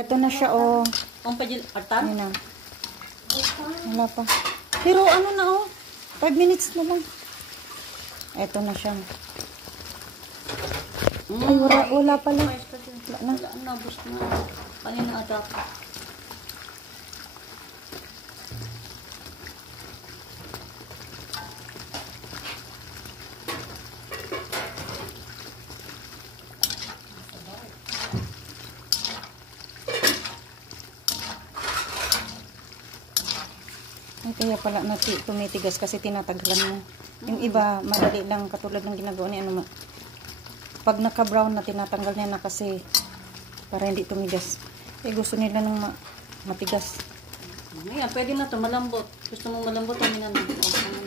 Ito na siya, oh. Kung pa dyan, artan? Ayun na. Wala pa. Pero ano na, oh. 5 minutes na lang. Ito na siya. Ay, wala pala. Wala na. Wala na, bus na. Kanina ata pa. Ay, kaya pala tumitigas kasi tinatagalan mo. Yung iba, madali lang katulad ng ginagawa ni ano. Pag naka-brown na, tinatanggal niya na kasi para hindi tumigas. Eh, gusto nila ng matigas. Ayan, pwede na to malambot. Gusto mo malambot, amin na.